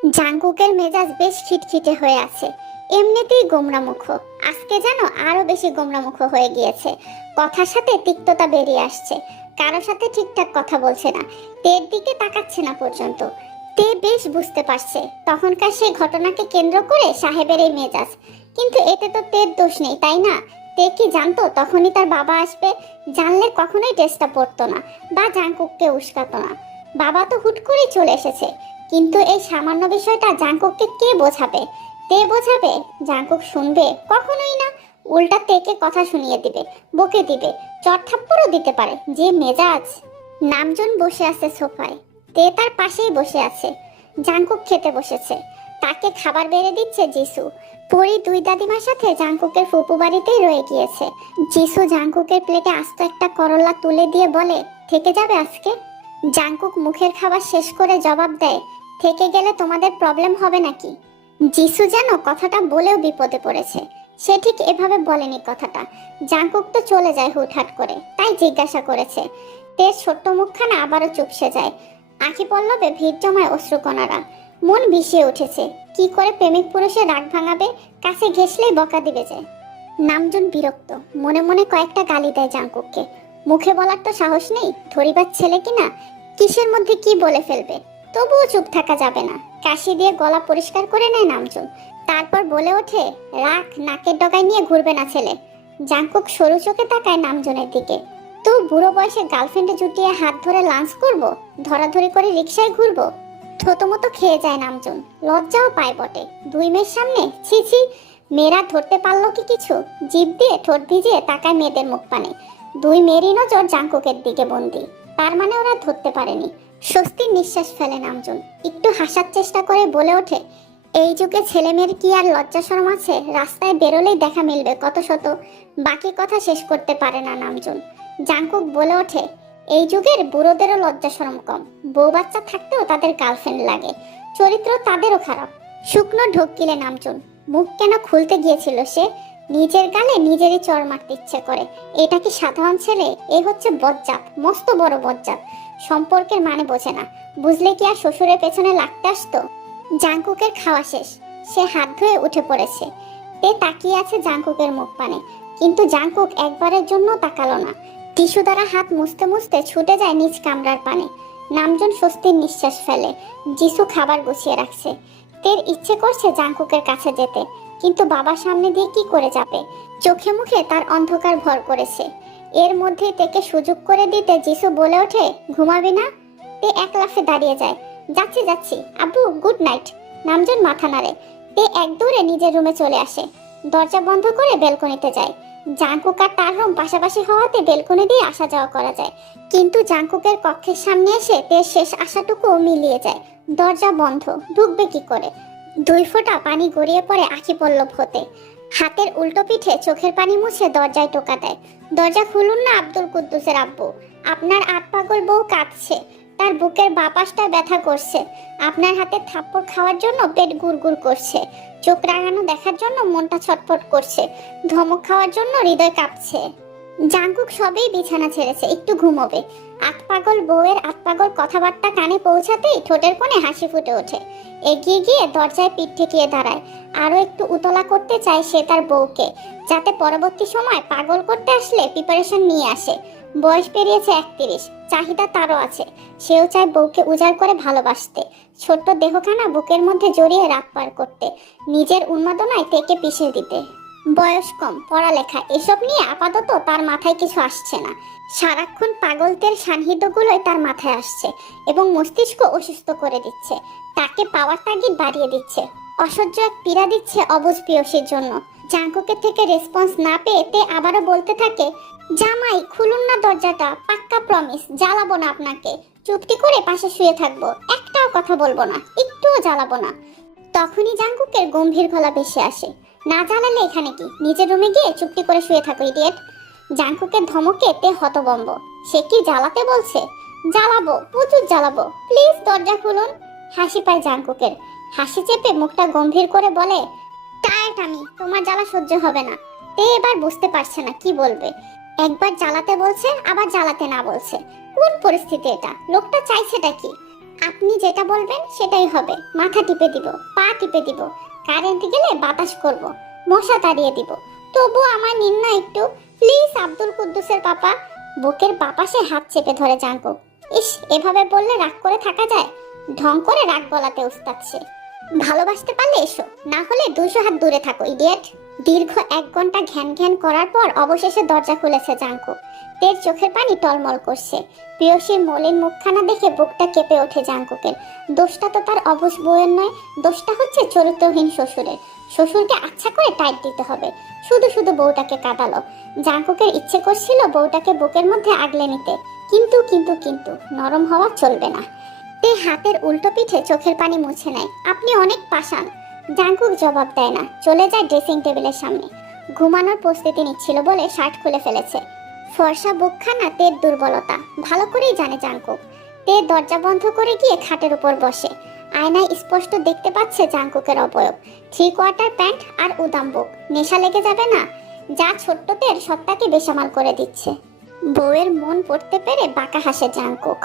জাঙ্কুকের মেজাজ বেশ খিটখিটে হয়ে আছে। এমনিতেই গোমরামুখ, আজকে যেন আরো বেশি গোমরামুখ হয়ে গিয়েছে। কথার সাথে তিক্ততা বেরিয়ে আসছে। কারো সাথে ঠিকঠাক কথা বলছে না, তের দিকে তাকাচ্ছে না পর্যন্ত। তে বেশ বুঝতে পারছে তখনকার সেই ঘটনাকে কেন্দ্র করে সাহেবের এই মেজাজ। কিন্তু এতে তো তের দোষ নেই, তাই না? তে কি জানতো তখনই তার বাবা আসবে? জানলে কখনোই টেস্টটা পড়তো না বা জাঙ্কুককে উস্কাতো না। বাবা তো হুট করেই চলে এসেছে, কিন্তু এই সামান্য বিষয়টা জাঙ্কুককে কে বোঝাবে? তে বোঝাবে? জাঙ্কুক শুনবে? কখনোই না। উল্টা তেকে কথা শুনিয়ে দিবে, বকে দিবে, চড়থাপ্পড়ও দিতে পারে। যে মেজাজ! নামজন বসে আছে সোফায়, তে তার পাশেই বসে আছে। জাঙ্কুক খেতে বসেছে, তাকে খাবার বেড়ে দিচ্ছে যিশু। পরি দুই দাদিমার সাথে জাঙ্কুকের ফুপু বাড়িতেই রয়ে গিয়েছে। যিশু জাঙ্কুকের প্লেটে আস্ত একটা করলা তুলে দিয়ে বলে, থেকে যাবে আজকে? জাঙ্কুক মুখের খাবার শেষ করে জবাব দেয়, থেকে গেলে তোমাদের প্রবলেম হবে নাকি? যিশু যেন কথাটা বলেও বিপদে পড়েছে। সে ঠিক এভাবে বলেনি কথাটা। জাঙ্কুক তো চলে যায় হুটহাট করে, তাই জিজ্ঞাসা করেছে। তের ছোট্ট মুখখানা আবারও চুপসে যায়। আঁখি পল্লবে ভিড় জমায় অশ্রুকণারা। মন বিষিয়ে উঠেছে। কি করে প্রেমিক পুরুষের রাগ ভাঙাবে? কাছে ঘেঁষলেই বকা দিবে যে। নামজন বিরক্ত, মনে মনে কয়েকটা গালি দেয় জাঙ্কুককে। মুখে বলার তো সাহস নেই, ধরিবার ছেলে কিনা, কিসের মধ্যে কি বলে ফেলবে। তবুও চুপ থাকা যাবে না। কাশি দিয়ে গলা পরিষ্কার করে নেয় নামজন। তারপর বলে ওঠে, রাখ, নাকের ডগায় নিয়ে ঘুরবে না ছেলে। জাঙ্কুক সরু চোখে তাকায় নামজনের দিকে। তো বুড়ো বয়সে গার্লফ্রেন্ডে জুটিয়ে হাত ধরে লাঞ্চ করব, ধরাধরি করে রিক্সায় ঘুরবো? থতমতো খেয়ে যায় নামজন। লজ্জাও পায় বটে, দুই মেয়ের সামনে। ছি ছি, মেয়েরা ধরতে পারলো কি কিছু? জিভ দিয়ে ঠোঁট ভিজিয়ে তাকায় মেয়েদের মুখ পানে। দুই মেয়েরই নজর জাঙ্কুকের দিকে বন্দি। তার মানে ওরা ধরতে পারেনি। স্বস্তির নিঃশ্বাস ফেলে নামজন। একটু হাসার চেষ্টা করে বলে ওঠে, এই যুগে ছেলে মেয়ের কি আর লজ্জা শরম আছে? রাস্তায় বেরোলেই দেখা মিলবে কত শত। বাকি কথা শেষ করতে পারে না নামজন। জাঙ্কুক বলে ওঠে, এই যুগের বুড়োদেরও লজ্জা শরম কম। বউ বাচ্চা থাকতেও তাদের গার্লফ্রেন্ড লাগে। চরিত্র তাদেরও খারাপ। শুকনো ঢোক গিলে নামজন। মুখ কেন খুলতে গিয়েছিল সে? নিজের গালে নিজেরই চড় মারতে ইচ্ছে করে। এটা কি সাধারণ ছেলে? এ হচ্ছে বজ্জাত, মস্ত বড় বজ্জাত। সম্পর্কের মানে বোঝে না। বুঝলে কি আর শ্বশুরের পেছনে লাগতে আসতো? জাঙ্কুকের খাওয়া শেষ, সে হাত ধুয়ে উঠে পড়েছে। তে তাকিয়ে আছে জাঙ্কুকের মুখ পানে, কিন্তু জাঙ্কুক একবারের জন্য তাকালো না। টিস্যু দ্বারা হাত মুছতে মুছতে ছুটে যায় নিজ কামরার পানে। নামজন স্বস্তির নিঃশ্বাস ফেলে। যিশু খাবার গুছিয়ে রাখছে। তের ইচ্ছে করছে জাঙ্কুকের কাছে যেতে, কিন্তু বাবার সামনে দিয়ে কি করে যাবে? চোখে মুখে তার অন্ধকার ভর করেছে। এর মধ্যেই তেকে সুযোগ করে দিতে যিশু বলে ওঠে, ঘুমাবি না? তে এক লাফে দাঁড়িয়ে যায়। যাচ্ছি যাচ্ছি আব্বু, গুড নাইট। নামজন মাথা নাড়ে। তে এক দৌড়ে নিজের রুমে চলে আসে। দরজা বন্ধ করে বেলকনিতে যায়। জাঙ্কুক আর তার রুম পাশাপাশি হওয়াতে বেলকনি দিয়ে আসা যাওয়া করা যায়। কিন্তু জাঙ্কুকের কক্ষের সামনে এসে তের শেষ আশাটুকু মিলিয়ে যায়। দরজা বন্ধ, ঢুকবে কি করে? দুই ফোঁটা পানি গড়িয়ে পড়ে আঁখি পল্লব হতে। হাতের উল্টো পিঠে চোখের পানি মুছে দরজায় টোকা দেয়। দরজা খুলুন না আব্দুল কুদ্দুসের আব্বু, আপনার আট পাগল বউ কাঁদছে। তার বুকের বাপাসটা ব্যথা করছে। আপনার হাতে থাপ্পড় খাওয়ার জন্য পেট গুড়গুড় করছে। চোখ রাঙানো দেখার জন্য মনটা ছটফট করছে। ধমক খাওয়ার জন্য হৃদয় কাঁপছে। জাঙ্কুক সবেই বিছানা ছেড়েছে, একটু ঘুমোবে। আতপাগল বউয়ের আতপাগল কথাবার্তা কানে পৌঁছাতেই ঠোঁটের কোণে হাসি ফুটে ওঠে। এগিয়ে গিয়ে দরজায় পিঠ ঠেকিয়ে দাঁড়ায়। আরো একটু উতলা করতে চায় সে তার বউকে, যাতে পরবর্তী সময় পাগল করতে আসলে প্রিপারেশন নিয়ে আসে। বয়স পেরিয়েছে 31, চাহিদা তারও আছে। সেও চায় বউকে উজাড় করে ভালোবাসতে, ছোট্ট দেহখানা বুকের মধ্যে জড়িয়ে রাত পার করতে, নিজের উন্মাদনায় তেকে পিষে দিতে। বয়স কম, পড়ালেখা, এসব নিয়ে আপাতত তার মাথায় কিছু আসছে না। সারাক্ষণ পাগলদের সান্নিধ্যগুলোই তার মাথায় আসছে এবং মস্তিষ্ক অসুস্থ করে দিচ্ছে। তাকে পাওয়ার তাগিদ বাড়িয়ে দিচ্ছে। অসহ্য এক পীড়া দিচ্ছে অবুঝ প্রিয়সীর জন্য। জাঙ্কুকের থেকে রেসপন্স না পেয়ে তে আবারও বলতে থাকে, জামাই খুলুন না দরজাটা, পাক্কা প্রমিস, জ্বালাবো না আপনাকে। চুপটি করে পাশে শুয়ে থাকবো, একটাও কথা বলবো না, একটুও জ্বালাবো না। তখনই জাঙ্কুকের গম্ভীর গলা ভেসে আসে, না জ্বালালে এখানে কি? নিজের রুমে গিয়ে চুপটি করে শুয়ে থাকো, ইডিয়েট। জাঙ্কুকের ধমকে তে হতবম্ব। সে কি জ্বালাতে বলছে? জ্বালাবো, প্রচুর জ্বালাবো, প্লিজ দরজা খুলুন। হাসি পায় জাঙ্কুকের। হাসি চেপে মুখটা গম্ভীর করে বলে, টায়ার্ড আমি, তোমার জ্বালা সহ্য হবে না। তে এবার বুঝতে পারছে না কি বলবে। একবার জ্বালাতে বলছে, আবার জ্বালাতে না বলছে। কোন পরিস্থিতি এটা? লোকটা চাইছেটা কি? আপনি যেটা বলবেন সেটাই হবে। মাথা টিপে দিব, পা টিপে দিব, কারেন্ট গেলে বাতাস করব, মশা তাড়িয়ে দিব, তবু আমার নিন না একটু প্লিজ আব্দুল কুদ্দুসের পাপা। বুকের বাপাসে হাত চেপে ধরে জাঙ্কুক। ইস, এভাবে বললে রাগ করে থাকা যায়? ঢং করে রাগ গলাতে উস্তাদ সে। ভালোবাসতে পারলে এসো, না হলে 200 হাত দূরে থাকো ইডিয়েট। দীর্ঘ 1 ঘন্টা ঘ্যান ঘ্যান করার পর অবশেষে দরজা খুলেছে জাঙ্কুক। তের চোখের পানি টলমল করছে। প্রিয়সীর মলিন মুখখানা দেখে বুকটা কেঁপে ওঠে জাঙ্কুকের। দোষটা তো তার অবশ বউয়ের নয়, দোষটা হচ্ছে চরিত্রহীন শ্বশুরের। শ্বশুরকে আচ্ছা করে টাইট দিতে হবে। শুধু শুধু বউটাকে কাঁদালো। জাঙ্কুকের ইচ্ছে করছিল বউটাকে বুকের মধ্যে আগলে নিতে, কিন্তু কিন্তু কিন্তু নরম হওয়া চলবে না। তে হাতের উল্টো পিঠে চোখের পানি মুছে নেয়। আপনি অনেক পাষাণ। জাঙ্কুক জবাব দেয় না, চলে যায় ড্রেসিং টেবিলের সামনে। ঘুমানোর প্রস্তুতি নিচ্ছিল বলে শার্ট খুলে ফেলেছে। ফর্সা বুকখানা তের দুর্বলতা ভালো করেই জানে জাঙ্কুক। তে দরজা বন্ধ করে গিয়ে খাটের উপর বসে। আয়নায় স্পষ্ট দেখতে পাচ্ছে জাঙ্কুকের অবয়ব, 3/4 প্যান্ট আর উদাম বুক। নেশা লেগে যাবে না? যা ছোট্ট তের সত্তাকে বেসামাল করে দিচ্ছে। বউয়ের মন পড়তে পেরে বাঁকা হাসে জাঙ্কুক।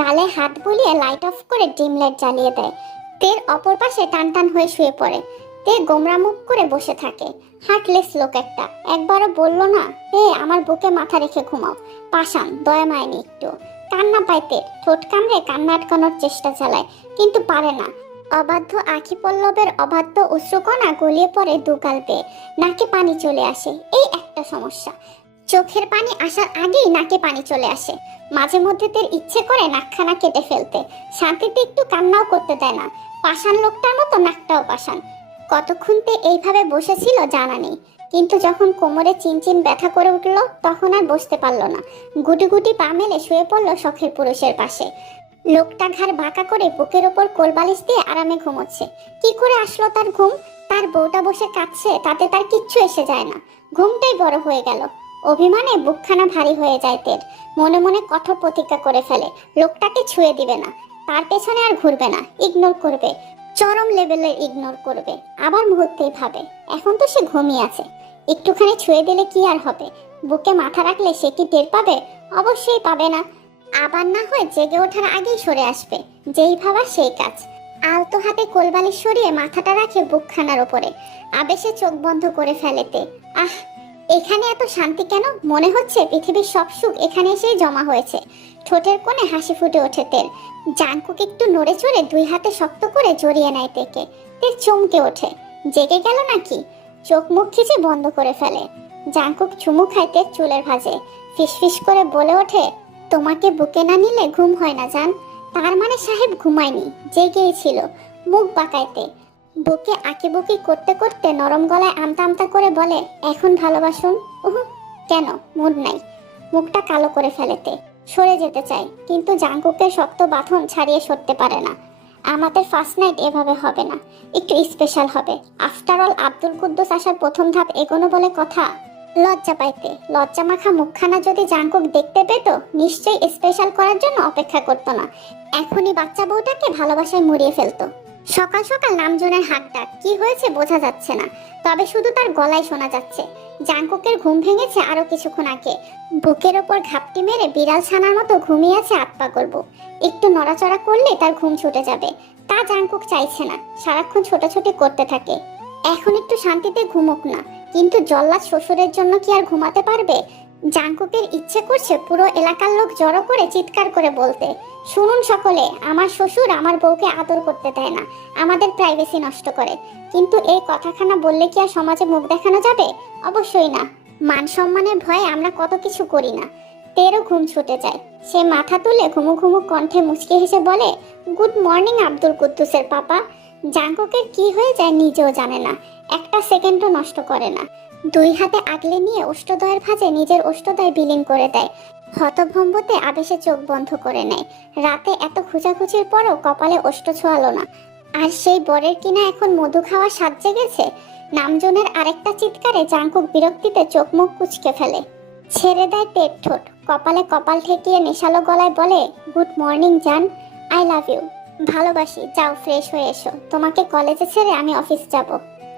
গালে হাত বুলিয়ে লাইট অফ করে ডিম লাইট জ্বালিয়ে দেয়। তের অপর পাশে টান টান হয়ে শুয়ে পড়ে। তে গোমরা মুখ করে বসে থাকে। হার্টলেস লোক একটা। একবারও বললো না আমার বুকে মাথা রেখে ঘুমাও? পাষাণ, দয়া মায়নি একটু। কান্না পায় তের, ঠোঁট কামড়ে কান্না আটকানোর চেষ্টা চালায়, কিন্তু পারে না। অবাধ্য আখি পল্লবের অবাধ্য অশ্রুকণা গলিয়ে পড়ে দুগাল বেয়ে। নাকে পানি চলে আসে, এই একটা সমস্যা। চোখের পানি আসার আগেই নাকে পানি চলে আসে। মাঝে মধ্যে তের ইচ্ছে করে নাকখানা কেটে ফেলতে, শান্তিতে একটু কান্নাও করতে দেয় না। পাষাণ লোকটার মতো নাকটাও পাষাণ। কতক্ষণ তে এইভাবে বসেছিল জানা নেই, কিন্তু যখন কোমরে চিনচিন ব্যথা করে উঠলো তখন আর বসতে পারলো না। গুটি গুটি পা মেলে শুয়ে পড়লো শখের পুরুষের পাশে। লোকটা ঘাড় বাঁকা করে বুকের ওপর কোলবালিশ দিয়ে আরামে ঘুমোচ্ছে। কি করে আসলো তার ঘুম? তার বউটা বসে কাঁদছে, তাতে তার কিচ্ছু এসে যায় না। ঘুমটাই বড় হয়ে গেল। অভিমানে বুকখানা ভারী হয়ে যায় তের। মনে মনে কঠোর প্রতিজ্ঞা করে ফেলে লোকটাকে ছুঁয়ে দিবে না, তার পেছনে আর ঘুরবে না, ইগনোর করবে, চরম লেভেলের ইগনোর করবে। আবার মুহূর্তেই ভাবে এখন তো সে ঘুমিয়ে আছে, একটুখানি ছুঁয়ে দিলে কি আর হবে? বুকে মাথা রাখলে সে কি টের পাবে? অবশ্যই পাবে না। আবার না হয় জেগে ওঠার আগেই সরে আসবে। যেই ভাবা সেই কাজ। আলতো হাতে কোলবালিশ সরিয়ে মাথাটা রাখে বুকখানার ওপরে। আবেশে চোখ বন্ধ করে ফেলেতে। আহ, এখানে এত শান্তি কেন? মনে হচ্ছে পৃথিবীর সব সুখ এখানে এসেই জমা হয়েছে। ঠোঁটের কোণে হাসি ফুটে ওঠে তের। জাঙ্কুক একটু নড়ে চড়ে 2 হাতে শক্ত করে জড়িয়ে নেয় তেকে। তের চমকে ওঠে। জেগে গেল নাকি? চোখ মুখ খিচে বন্ধ করে ফেলে। জাঙ্কুক চুমু খায় তের চুলের ভাঁজে। ফিসফিস করে বলে ওঠে, তোমাকে বুকে না নিলে ঘুম হয় না জান। তার মানে সাহেব ঘুমায়নি, জেগেই ছিল। মুখ বাঁকাইতে বুকে আঁকিবুকি করতে করতে নরম গলায় আমতা আমতা করে বলে, এখন ভালোবাসুন। কেন? মুড নাই। মুখটা কালো করে ফেলেতে সরে যেতে চায়, কিন্তু জাঙ্কুকের শক্ত বাঁধন ছাড়িয়ে সরতে পারে না। আমাদের ফার্স্ট নাইট এভাবে হবে না, একটু স্পেশাল হবে। আফটার অল আব্দুল কুদ্দুস আসার প্রথম ধাপ এগোনো বলে কথা। লজ্জা পাইতে লজ্জা মাখা মুখখানা যদি জাঙ্কুক দেখতে পেত, নিশ্চয়ই স্পেশাল করার জন্য অপেক্ষা করতো না। এখনই বাচ্চা বউটাকে ভালোবাসায় মুড়িয়ে ফেলতো। সকাল সকাল নামজনের হাক ডাক, কি হয়েছে বোঝা যাচ্ছে না, তবে শুধু তার গলায় শোনা যাচ্ছে। জাঙ্কুকের ঘুম ভেঙেছে আরো কিছুক্ষণ আগে। বুকের ওপর ঘাপটি মেরে বিড়াল ছানার মতো ঘুমিয়ে আছে আত্মা করব। একটু নড়াচড়া করলে তার ঘুম ছুটে যাবে, তা জাঙ্কুক চাইছে না। সারাক্ষণ ছোটাছুটি করতে থাকে। এখন একটু শান্তিতে ঘুমোক না, কিন্তু জল্লাদ শ্বশুরের জন্য কি আর ঘুমাতে পারবে? জাঙ্কুকের ইচ্ছে করছে পুরো এলাকার লোক জড়ো করে চিৎকার করে বলতে, শুনুন সকলে, আমার শ্বশুর আমার বউকে আদর করতে দেয় না, আমাদের প্রাইভেসি নষ্ট করে। কিন্তু এই কথাখানা বললে কি আর সমাজে মুখ দেখানো যাবে? অবশ্যই না। মান সম্মানের ভয়ে আমরা কত কিছু করি না। তেরও ঘুম ছুটে যায়। সে মাথা তুলে ঘুমু ঘুমু কণ্ঠে মুচকে হেসে বলে, গুড মর্নিং আব্দুল কুদ্দুসের পাপা। জাঙ্কুকের কি হয়ে যায় নিজেও জানে না, একটা সেকেন্ডও নষ্ট করে না। 2 হাতে আগলে নিয়ে অষ্টদয়ের ভাঁজে নিজের অষ্টদয় বিলীন করে দেয়। হতভম্বতে আবেশে চোখ বন্ধ করে নেয়। রাতে এত খোঁজাখুঁজির পরও কপালে অষ্ট ছোঁয়ালো না। আর সেই বরের কিনা এখন মধু খাওয়া সাজ জেগেছে। নামজনের আরেকটা চিৎকারে জাঙ্কুক বিরক্তিতে চোখ মুখ কুঁচকে ফেলে। ছেড়ে দেয় তের ঠোঁট, কপালে কপাল ঠেকিয়ে নেশালো গলায় বলে, গুড মর্নিং জান, আই লাভ ইউ। ভালোবাসি, যাও ফ্রেশ হয়ে এসো, তোমাকে কলেজে ছেড়ে আমি অফিস যাব।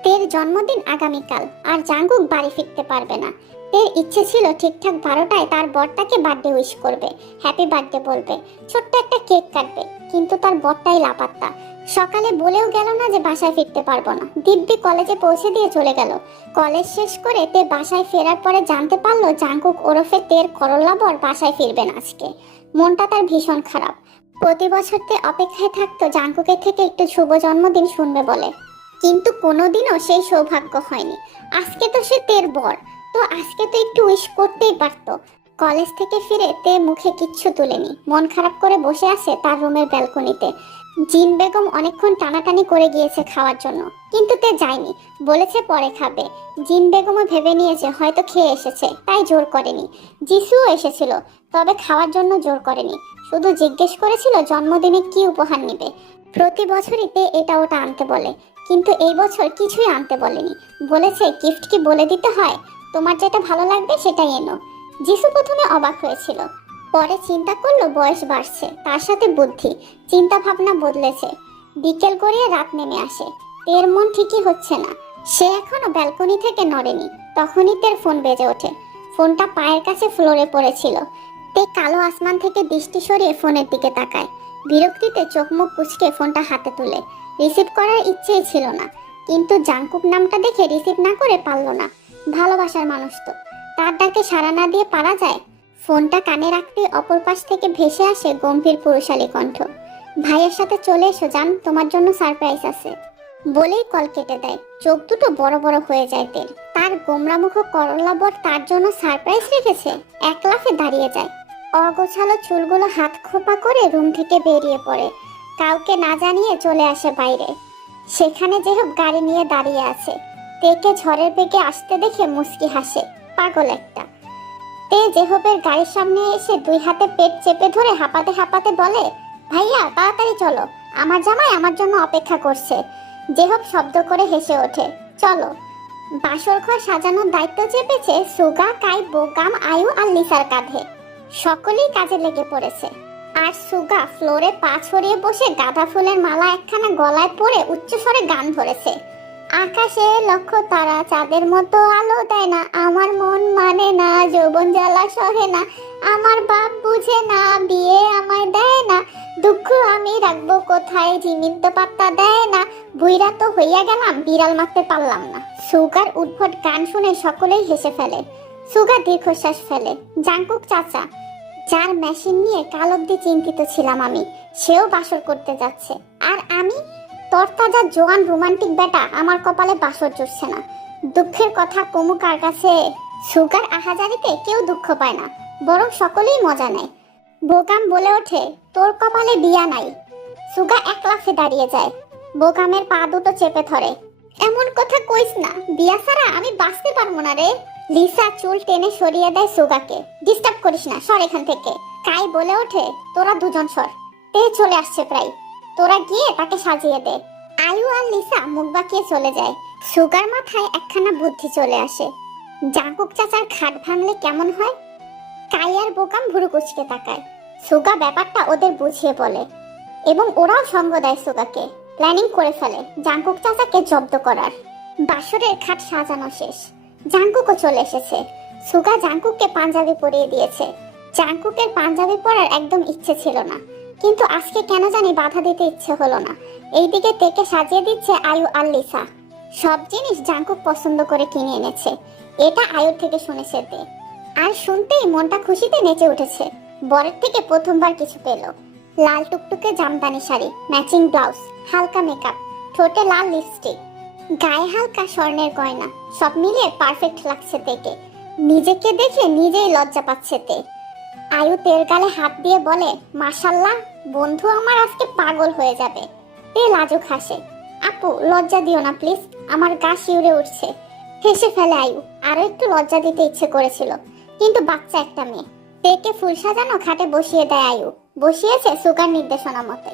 তের জন্মদিন আগামীকাল, আর জাঙ্কুক বাড়ি ফিরতে পারবে না। তের ইচ্ছে ছিল ঠিকঠাক 12টায় তার বরটাকে বার্থডে উইশ করবে, হ্যাপি বার্থডে বলবে, ছোট্ট একটা কেক কাটবে, কিন্তু তার বরটাই লাপাত্তা। সকালে বলেও গেল না যে বাসায় ফিরতে পারবো না, দিব্যি কলেজে পৌঁছে দিয়ে চলে গেল। কলেজ শেষ করে তে বাসায় ফেরার পরে জানতে পারলো জাঙ্কুক ওরফে তের করল্লা বর বাসায় ফিরবেন আজকে। মনটা তার ভীষণ খারাপ। প্রতি বছর তে অপেক্ষায় থাকতো জাঙ্কুকের থেকে একটু শুভ জন্মদিন শুনবে বলে, কিন্তু কোনোদিনও সেই সৌভাগ্য হয়নি। আজকে তো সে তের বর, তো আজকে তো একটু উইশ করতেই পারতো। কলেজ থেকে ফিরে তে মুখে কিচ্ছু তুলেনি, মন খারাপ করে বসে আছে তার রুমের ব্যালকনিতে। জিন বেগম অনেকক্ষণ টানাটানি করে গিয়েছে খাওয়ার জন্য, কিন্তু তে যায়নি, বলেছে পরে খাবে। জিন বেগমও ভেবে নিয়েছে হয়তো খেয়ে এসেছে, তাই জোর করেনি। যিশুও এসেছিল, তবে খাওয়ার জন্য জোর করেনি, শুধু জিজ্ঞেস করেছিল জন্মদিনে কি উপহার নিবে। প্রতি বছরই তে এটা ওটা আনতে বলে, কিন্তু এই বছর কিছুই আনতে বলেনি। বলেছে গিফট কি বলে দিতে হয়, তোমার যেটা ভালো লাগবে সেটাই এনো। যিশু প্রথমে অবাক হয়েছিল, পরে চিন্তা করলো বয়স বাড়ছে, তার সাথে বুদ্ধি, চিন্তা ভাবনা বদলেছে। বিকেল গড়িয়ে রাত নেমে আসে, তের মন ঠিকই হচ্ছে না। সে এখনো ব্যালকনি থেকে নড়েনি, তখনই তের ফোন বেজে ওঠে। ফোনটা পায়ের কাছে ফ্লোরে পড়েছিল। তে কালো আসমান থেকে দৃষ্টি সরিয়ে ফোনের দিকে তাকায়। বিরক্তিতে চোখ মুখ কুঁচকে ফোনটা হাতে তুলে। রিসিভ করার ইচ্ছেই ছিল না, কিন্তু জাঙ্কুক নামটা দেখে রিসিভ না করে পারল না। ভালোবাসার মানুষ তো, তার ডাকে সাড়া না দিয়ে পারা যায়? ফোনটা কানে রাখতে অপর পাশ থেকে ভেসে আসে গম্ভীর পুরুষালী কণ্ঠ। ভাইয়ের সাথে চলে এসো জান, তোমার জন্য সারপ্রাইজ আছে। বলেই কল কেটে দেয়। চোখ দুটো বড় বড় হয়ে যায় তের। তার গোমরামুখ করলা বর তার জন্য সারপ্রাইজ রেখেছে। এক লাফে দাঁড়িয়ে যায়, অগোছালো চুলগুলো হাত খোপা করে রুম থেকে বেরিয়ে পড়ে। কাউকে না জানিয়ে চলে আসে বাইরে। সেখানে যেহব গাড়ি নিয়ে দাঁড়িয়ে আছে। তেকে ঝড়ের বেগে আসতে দেখে মুস্কি হাসে, পাগল একটা। তে জেহবের গাড়ির সামনে এসে দুই হাতে পেট চেপে ধরে হাঁপাতে হাঁপাতে বলে, ভাইয়া তাড়াতাড়ি চলো, আমার জামাই আমার জন্য অপেক্ষা করছে। জেহব শব্দ করে হেসে ওঠে, চলো। বাসর ঘর সাজানোর দায়িত্ব চেপেছে সুগা, কাই, বোগাম, আয়ু আর লিসার কাঁধে। সকলেই কাজে লেগে পড়েছে। আর সুগা ফ্লোরে পা ছড়িয়ে বসে গাঁদা ফুলের মালা একখানা গলায় পরে উচ্চস্বরে গান ধরেছে। আকাশে লক্ষ তারা চাঁদের মতো আলো দেয় না, আমার মন মানে না, যৌবন জ্বালা সহে না, আমার বাপ বুঝে না, বিয়ে আমায় দেয় না, দুঃখ আমি রাখবো কোথায়, জিমিন তো পাত্তা দেয় না, বুইরা তো হইয়া গেলাম, বিড়াল মারতে পারলাম না। সুগার উদ্ভট গান শুনে সকলেই হেসে ফেলে। সুগা দীর্ঘশ্বাস ফেলে। জাঙ্কুক চাচা, যার মেশিন নিয়ে কাল অব্দি চিন্তিত ছিলাম আমি, সেও বাসর করতে যাচ্ছে, আর আমি তরতাজা জোয়ান রোমান্টিক বেটা, আমার কপালে বাসর জুটছে না। দুঃখের কথা কমু কার কাছে? সুগার আহাজারিতে কেউ দুঃখ পায় না, বরং সকলেই মজা নেয়। বোকাম বলে ওঠে, তোর কপালে বিয়া নাই। সুগা এক লাফে দাঁড়িয়ে যায়, বোকামের পা দুটো চেপে ধরে। এমন কথা কইস না, বিয়া ছাড়া আমি বাঁচতে পারবো না রে। লিসা চুল টেনে সরিয়ে দেয় সুগাকে, ডিস্টার্ব করিস না, সর এখান থেকে। কাই বলে ওঠে, তোরা দুজন সর, তে চলে আসছে প্রায়, তোরা গিয়ে তাকে সাজিয়ে দে। আয়ু আর লিসা মুখ বাঁকিয়ে চলে যায়। সুগার মাথায় একখানা বুদ্ধি চলে আসে, জাঙ্কুক চাচার খাট ভাঙলে কেমন হয়? কাই আর বোকাম ভুরু কুচকে তাকায়। সুগা ব্যাপারটা ওদের বুঝিয়ে বলে, এবং ওরাও সঙ্গ দেয় সুগাকে। প্ল্যানিং করে ফেলে জাঙ্কুক চাচাকে জব্দ করার। বাসরের খাট সাজানো শেষ, জাঙ্কুকও চলে এসেছে। সুগা জাঙ্কুককে পাঞ্জাবি পরিয়ে দিয়েছে। জাঙ্কুকের পাঞ্জাবি পরার একদম ইচ্ছে ছিল না, কিন্তু আজকে কেন জানি বাধা দিতে ইচ্ছে হলো না। এইদিকে তেকে সাজিয়ে দিচ্ছে আয়ু আর লিসা। সব জিনিস জাঙ্কুক পছন্দ করে কিনে এনেছে, এটা আয়ুর থেকে শুনেছে তে। আর শুনতেই মনটা খুশিতে নেচে উঠেছে। বরের থেকে প্রথমবার কিছু পেল। লাল টুকটুকে জামদানি শাড়ি, ম্যাচিং ব্লাউজ, হালকা মেকআপ, ঠোঁটে লাল লিপস্টিক, গায়ে হালকা স্বর্ণের গয়না, সব মিলিয়ে পারফেক্ট লাগছে তেকে। নিজেকে দেখে নিজেই লজ্জা পাচ্ছে তে। আয়ু তের গালে হাত দিয়ে বলে, মাশাল্লাহ, বন্ধু আমার আজকে পাগল হয়ে যাবে। তে লাজুক হাসে, আপু লজ্জা দিও না প্লিজ, আমার গা শিউরে উঠছে। হেসে ফেলে আয়ু। আরো একটু লজ্জা দিতে ইচ্ছে করেছিল, কিন্তু বাচ্চা একটা মেয়ে। তেকে ফুল সাজানো খাটে বসিয়ে দেয় আয়ু। বসিয়েছে সুগার নির্দেশনা মতে,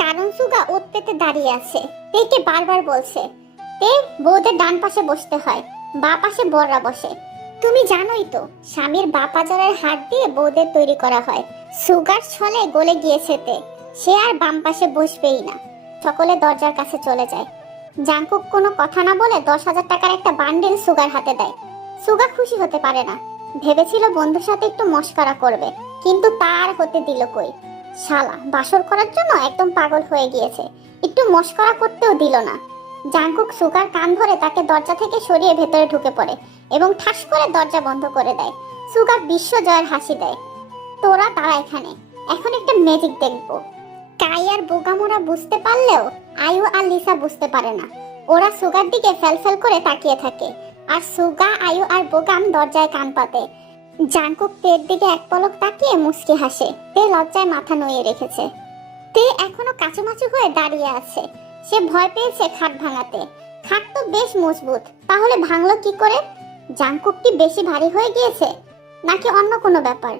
কারণ সুগা ওত পেতে দাঁড়িয়ে আছে। তেকে বারবার বলছে, তে বউদের ডান পাশে বসতে হয়, বা পাশে বড়রা বসে। তুমি জানোই তো, স্বামীর বা পাজরের হাত দিয়ে বউদের তৈরি করা হয়। সুগার ছলে গলে গিয়েছে তে, সে আর বাম পাশে বসবেই না। সকলে দরজার কাছে চলে যায়। জাঙ্কুক কোনো কথা না বলে 10,000 টাকার একটা বান্ডিল সুগার হাতে দেয়। সুগা খুশি হতে পারে না। ভেবেছিল বন্ধুর সাথে একটু মস্করা করবে, কিন্তু তার হতে দিল কই। শালা বাসর করার জন্য একদম পাগল হয়ে গিয়েছে, একটু মস্করা করতেও দিল না। জাংকুক সুগার কান ধরে তাকে দরজা থেকে সরিয়ে ভেতরে ঢুকে পড়ে এবং ঠাস করে দরজা বন্ধ করে দেয়। সুগা বিশ্বজয়ের হাসি দেয়। তোরা তারা এখানে, এখন একটা ম্যাজিক দেখবো। কাই আর বোগামোরা বুঝতে পারলেও আয়ু আর লিসা বুঝতে পারে না। ওরা সুগার দিকে ফেলফেল করে তাকিয়ে থাকে, আর সুগা, আয়ু আর বোগাম দরজায় কান পাতে। জাংকুক তের দিকে এক পলক তাকিয়ে মুচকি হাসে। তে লজ্জায় মাথা নুয়ে রেখেছে। তে এখনো কাচুমাচু হয়ে দাঁড়িয়ে আছে। সে ভয় পেয়েছে খাট ভাঙাতে। খাট তো বেশ মজবুত, তাহলে ভাঙলো কি করে? জাংকুক কি বেশি ভারী হয়ে গিয়েছে, নাকি অন্য কোনো ব্যাপার?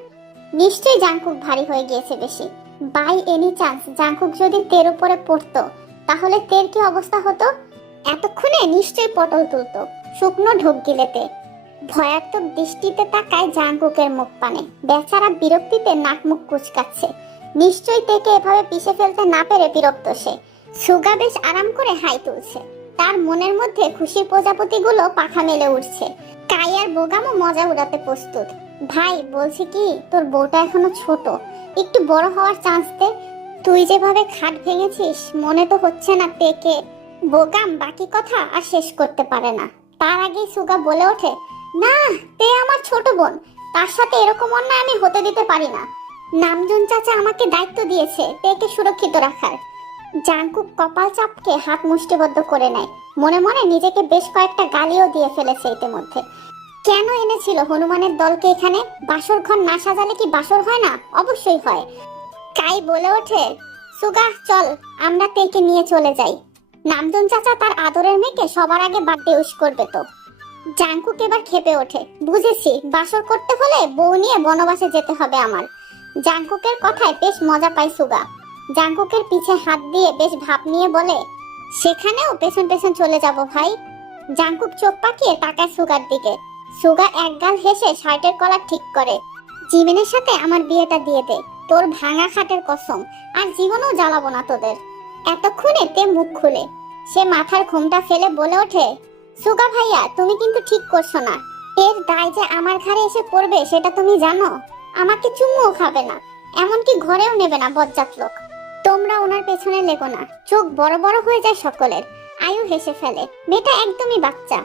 নিশ্চয়ই জাংকুক ভারী হয়ে গিয়েছে বেশি। বাই এনি চান্স জাংকুক যদি তের উপরে পড়তো, তাহলে তের কি অবস্থা হতো? এতক্ষণে নিশ্চয়ই পটল তুলতো, শুকনো ঢোক গিলেতে। ভয়াত্মক দৃষ্টিতে তাকায় জাংকুকের মুখ পানে। বেচারা বিরক্তিতে নাক মুখ কুচকাচ্ছে। নিশ্চয়ই তেকে এভাবে পিষে ফেলতে না পেরে বিরক্ত সে। সুগা বেশ আরাম করে হাই তুলছে। তার মনের মধ্যে খুশির প্রজাপতিগুলো পাখা মেলে উঠছে। কাই আর বোগামও মজা উড়াতে প্রস্তুত। ভাই বলছি কি, তোর বউটা এখনো ছোট, একটু বড় হওয়ার চান্স দে। তুই যেভাবে খাট ভেঙেছিস, মনে তো হচ্ছে না তেকে। বোগাম বাকি কথা আর শেষ করতে পারে না। তার আগেই সুগা বলে ওঠে, না, তে আমার ছোট বোন, তার সাথে এরকম অন্যায় আমি হতে দিতে পারি না। নামজুন চাচা আমাকে দায়িত্ব দিয়েছে তেকে সুরক্ষিত রাখার। জাংকুক কপাল চাপকে হাত মুষ্টিবদ্ধ করে নেয়। মনে মনে নিজেকে বেশ কয়েকটা গালিও দিয়ে ফেলেছে ইতিমধ্যে। কেন এনেছিল হনুমানের দলকে এখানে? বাসর ঘর না সাজালে কি বাসর হয় না? অবশ্যই হয়। কাই বলে ওঠে, সুগা চল, আমরা তেকে নিয়ে চলে যাই। নামজুন চাচা তার আদরের মেয়েকে সবার আগে বার্থডে উইশ করবে তো। জাংকুক এবার খেপে ওঠে, বুঝেছি, বাসর করতে হলে বউ নিয়ে বনবাসে যেতে হবে আমার। জাংকুকের কথায় বেশ মজা পায় সুগা। জাংকুকের পিছে হাত দিয়ে বেশ ভাব নিয়ে বলে, সেখানেও পেছন পেছন চলে যাব ভাই। জাংকুক চোখ পাকিয়ে তাকায় সুগার দিকে। সুগা একগাল হেসে শার্টের কলার ঠিক করে, জিমিনের সাথে আমার বিয়েটা দিয়ে দে, তোর ভাঙা খাটের কসম, আর জীবনেও জ্বালাবো না তোদের। এতক্ষণে তে মুখ খুলে। সে মাথার ঘোমটা ফেলে বলে ওঠে, সুগা ভাইয়া, তুমি কিন্তু ঠিক করছো না। এর দায় যে আমার ঘাড়ে এসে পড়বে সেটা তুমি জানো। আমাকে চুম্মুও খাবে না, এমনকি ঘরেও নেবে না বজ্জাত লোক। তোমরা ওনার পেছনে লেগো না। চোখ বড় বড় হয়ে যায় সকলের। আয়ু হেসে ফেলে, মেয়েটা একদমই বাচ্চা,